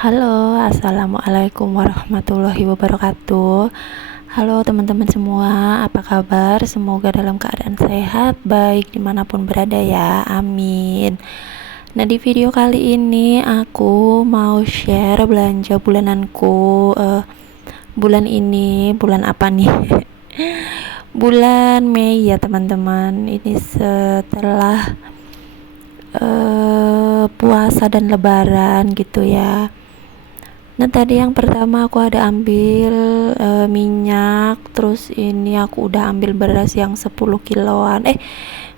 Halo, assalamualaikum warahmatullahi wabarakatuh. Halo teman-teman semua, apa kabar? Semoga dalam keadaan sehat, baik dimanapun berada ya, amin. Nah, di video kali ini aku mau share belanja bulananku. Bulan ini, bulan apa nih? Bulan Mei ya teman-teman. Ini setelah puasa dan lebaran gitu ya. Nah, tadi yang pertama aku ada ambil minyak, terus ini aku udah ambil beras yang 10 kiloan.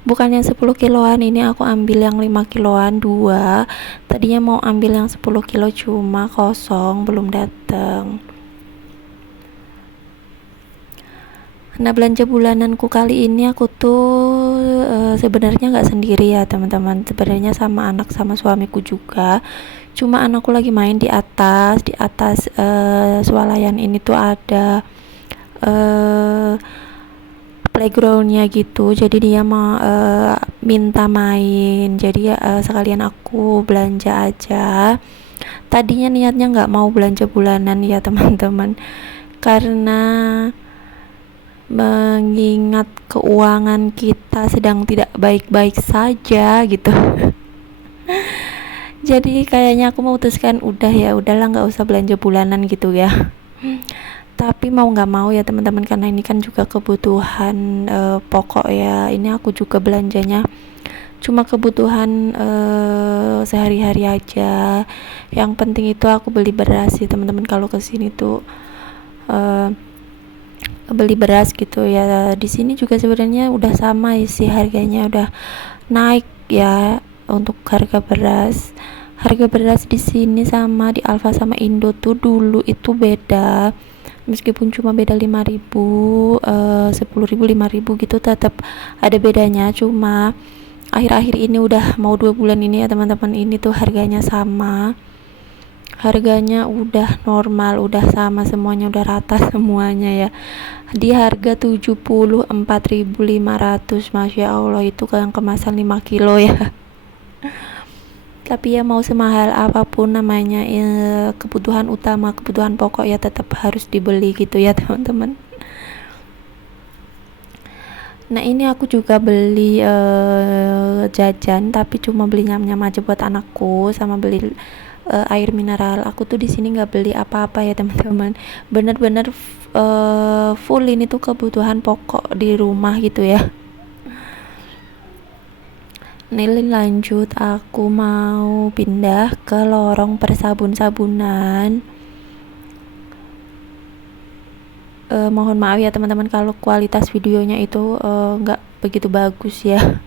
Bukan yang 10 kiloan, ini aku ambil yang 5 kiloan dua. Tadinya mau ambil yang 10 kilo cuma kosong, belum datang. Nah, belanja bulananku kali ini aku tuh sebenarnya nggak sendiri ya teman-teman, sebenarnya sama anak sama suamiku juga. Cuma anakku lagi main di atas swalayan ini tuh ada playgroundnya gitu, jadi dia mau minta main, jadi sekalian aku belanja aja. Tadinya niatnya nggak mau belanja bulanan ya teman-teman, karena mengingat keuangan kita sedang tidak baik-baik saja gitu. Jadi kayaknya aku memutuskan udahlah nggak usah belanja bulanan gitu ya. Tapi mau nggak mau ya teman-teman, karena ini kan juga kebutuhan pokok ya. Ini aku juga belanjanya cuma kebutuhan sehari-hari aja. Yang penting itu aku beli beras sih teman-teman, kalau kesini tuh beli beras gitu ya. Di sini juga sebenarnya udah sama sih, harganya udah naik ya. Untuk harga beras di sini sama di Alfa sama Indo tuh dulu itu beda, meskipun cuma beda 5.000, 10.000, 5.000 gitu, tetap ada bedanya. Cuma akhir-akhir ini udah mau 2 bulan ini ya teman-teman, ini tuh harganya sama, harganya udah normal, udah sama semuanya, udah rata semuanya ya, di harga 74.500. Masya Allah, itu yang kemasan 5 kilo ya. Tapi ya mau semahal apapun namanya kebutuhan utama, kebutuhan pokok ya tetap harus dibeli gitu ya teman-teman. Nah, ini aku juga beli jajan, tapi cuma beli nyam-nyam aja buat anakku, sama beli air mineral. Aku tuh di sini nggak beli apa-apa ya teman-teman, bener-bener full ini tuh kebutuhan pokok di rumah gitu ya. Nilai lanjut, aku mau pindah ke lorong persabun-sabunan. Mohon maaf ya teman-teman kalau kualitas videonya itu nggak begitu bagus ya.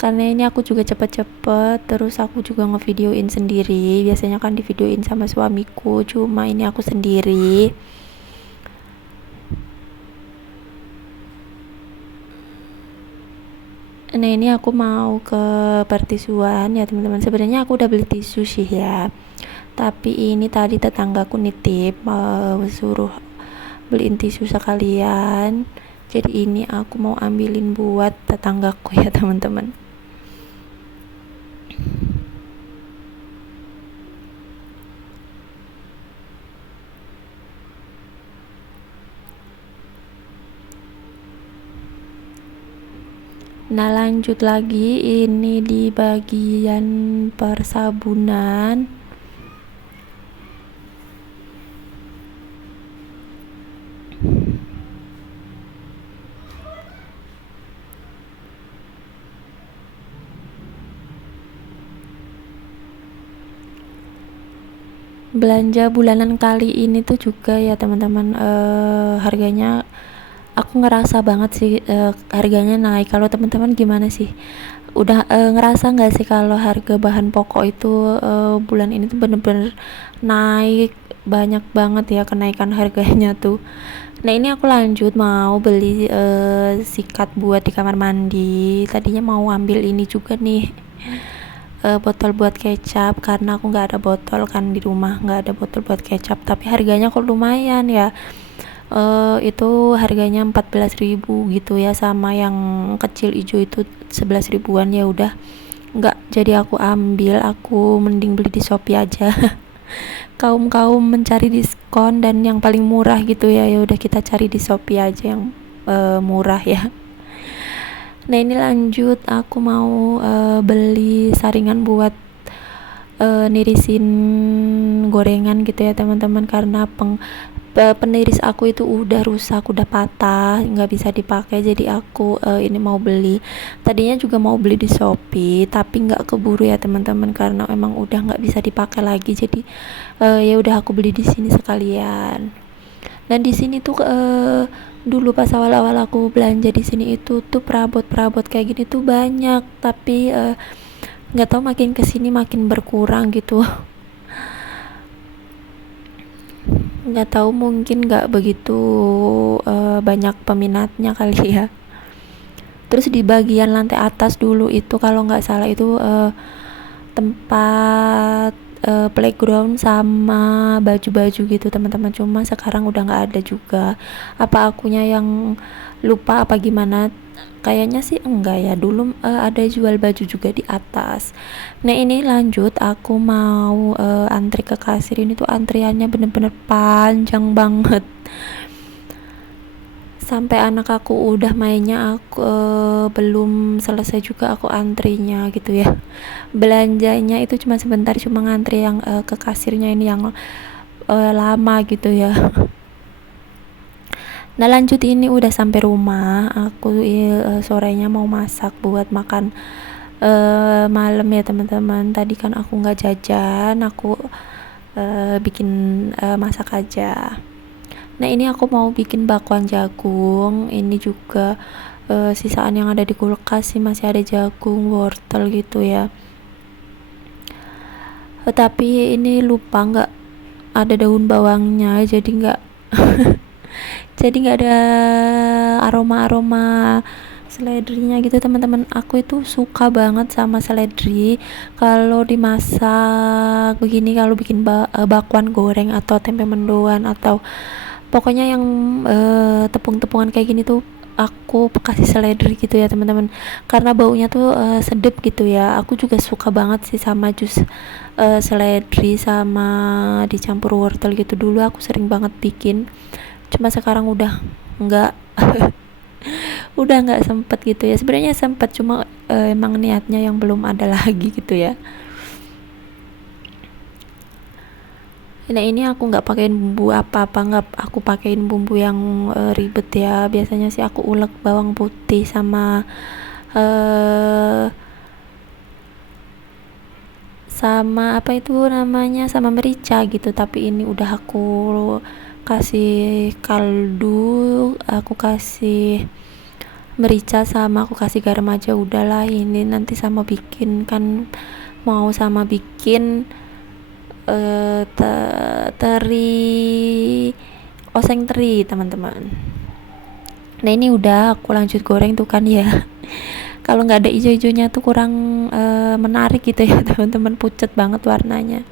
Karena ini aku juga cepet-cepet, terus aku juga ngevideoin sendiri. Biasanya kan divideoin sama suamiku, cuma ini aku sendiri. Nah, ini aku mau ke partisuan ya teman-teman. Sebenarnya aku udah beli tisu sih ya, tapi ini tadi tetanggaku nitip suruh beliin tisu sekalian, jadi ini aku mau ambilin buat tetanggaku ya teman-teman. Nah, lanjut lagi, ini di bagian persabunan. Belanja bulanan kali ini tuh juga ya teman-teman, harganya aku ngerasa banget sih harganya naik. Kalau teman-teman gimana sih, udah ngerasa nggak sih kalau harga bahan pokok itu bulan ini tuh bener-bener naik banyak banget ya, kenaikan harganya tuh. Nah, ini aku lanjut mau beli sikat buat di kamar mandi. Tadinya mau ambil ini juga nih, botol buat kecap, karena aku nggak ada botol kan, di rumah nggak ada botol buat kecap. Tapi harganya kok lumayan ya, itu harganya 14.000 gitu ya, sama yang kecil hijau itu 11 ribuan. Ya udah, nggak jadi aku ambil, aku mending beli di Shopee aja. kaum mencari diskon dan yang paling murah gitu ya. Ya udah kita cari di Shopee aja yang murah ya. Nah ini lanjut, aku mau beli saringan buat nirisin gorengan gitu ya teman-teman, karena peniris aku itu udah rusak, udah patah, nggak bisa dipakai. Jadi aku ini mau beli. Tadinya juga mau beli di Shopee, tapi nggak keburu ya teman-teman, karena emang udah nggak bisa dipakai lagi. Jadi ya udah aku beli di sini sekalian. Dan di sini tuh dulu pas awal-awal aku belanja di sini itu tuh perabot-perabot kayak gini tuh banyak, tapi nggak tahu makin kesini makin berkurang gitu. Nggak tahu, mungkin nggak begitu banyak peminatnya kali ya. Terus di bagian lantai atas dulu itu kalau nggak salah itu tempat playground sama baju-baju gitu teman-teman, cuma sekarang udah nggak ada juga. Apa akunya yang lupa apa gimana? Kayaknya sih enggak ya, dulu ada jual baju juga di atas. Nah ini lanjut, aku mau antri ke kasir. Ini tuh antriannya bener-bener panjang banget, sampai anak aku udah mainnya aku belum selesai juga aku antrinya gitu ya. Belanjanya itu cuma sebentar, cuma ngantri yang ke kasirnya ini yang lama gitu ya. Nah lanjut, ini udah sampai rumah. Aku sorenya mau masak buat makan malam ya teman-teman. Tadi kan aku nggak jajan, aku bikin masak aja. Nah ini aku mau bikin bakwan jagung. Ini juga sisaan yang ada di kulkas sih, masih ada jagung, wortel gitu ya. Tapi ini lupa nggak ada daun bawangnya, jadi nggak jadi nggak ada aroma seledrinya gitu teman-teman. Aku itu suka banget sama seledri kalau dimasak begini, kalau bikin bakwan goreng atau tempe mendoan atau pokoknya yang tepung-tepungan kayak gini tuh aku kasih seledri gitu ya teman-teman, karena baunya tuh sedep gitu ya. Aku juga suka banget sih sama jus seledri sama dicampur wortel gitu. Dulu aku sering banget bikin, cuma sekarang udah nggak udah nggak sempet gitu ya. Sebenarnya sempet, cuma emang niatnya yang belum ada lagi gitu ya. Nah ini aku nggak pakein bumbu apa-apa, nggak aku pakein bumbu yang ribet ya. Biasanya sih aku ulek bawang putih sama uh, sama apa itu namanya, sama merica gitu. Tapi ini udah aku kasih kaldu, aku kasih merica sama aku kasih garam aja udahlah. Ini nanti sama bikin kan, mau sama bikin teri oseng teri teman-teman. Nah ini udah aku lanjut goreng tuh kan ya. Kalau nggak ada ijo-ijonya tuh kurang menarik gitu ya teman-teman, pucet banget warnanya.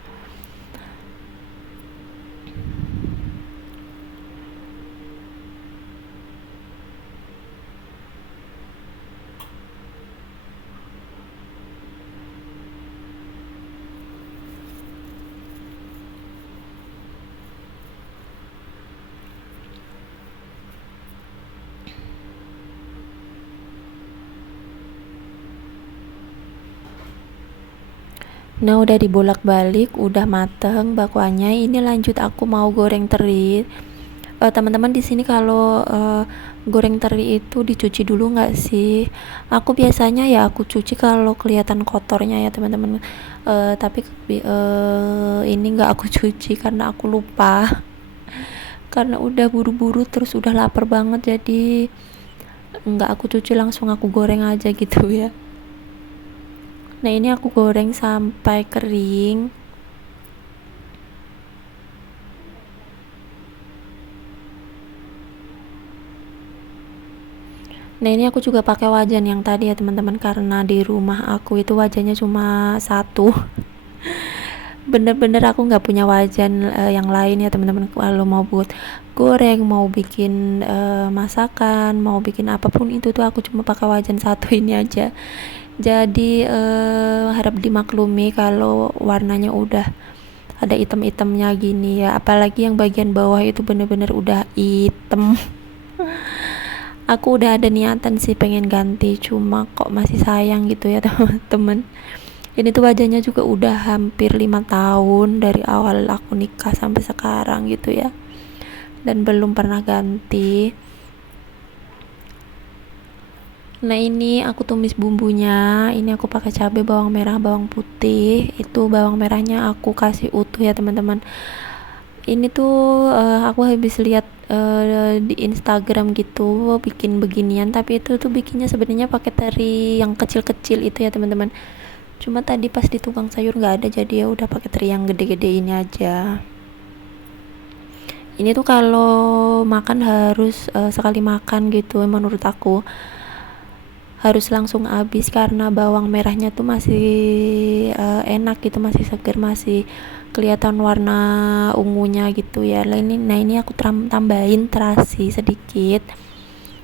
Nah udah dibolak-balik, udah mateng bakwannya. Ini lanjut aku mau goreng teri. Teman-teman di sini kalau goreng teri itu dicuci dulu nggak sih? Aku biasanya ya aku cuci kalau kelihatan kotornya ya teman-teman. Tapi ini nggak aku cuci karena aku lupa. Karena udah buru-buru terus udah lapar banget, jadi nggak aku cuci, langsung aku goreng aja gitu ya. Nah ini aku goreng sampai kering. Nah ini aku juga pakai wajan yang tadi ya teman-teman, karena di rumah aku itu wajannya cuma satu. Bener-bener aku nggak punya wajan yang lain ya teman-teman. Kalau mau buat goreng, mau bikin masakan, mau bikin apapun itu tuh aku cuma pakai wajan satu ini aja. Jadi harap dimaklumi kalau warnanya udah ada item-itemnya gini ya, apalagi yang bagian bawah itu bener-bener udah hitam. Aku udah ada niatan sih pengen ganti, cuma kok masih sayang gitu ya teman-teman. Ini tuh wajahnya juga udah hampir 5 tahun dari awal aku nikah sampai sekarang gitu ya, dan belum pernah ganti. Nah ini aku tumis bumbunya, ini aku pakai cabai, bawang merah, bawang putih. Itu bawang merahnya aku kasih utuh ya teman-teman. Ini tuh aku habis lihat di Instagram gitu bikin beginian, tapi itu tuh bikinnya sebenarnya pakai teri yang kecil-kecil itu ya teman-teman. Cuma tadi pas di tukang sayur nggak ada, jadi ya udah pakai teri yang gede-gede ini aja. Ini tuh kalau makan harus sekali makan gitu menurut aku, harus langsung habis karena bawang merahnya tuh masih enak gitu, masih segar, masih kelihatan warna ungunya gitu ya. Nah ini aku tambahin terasi sedikit.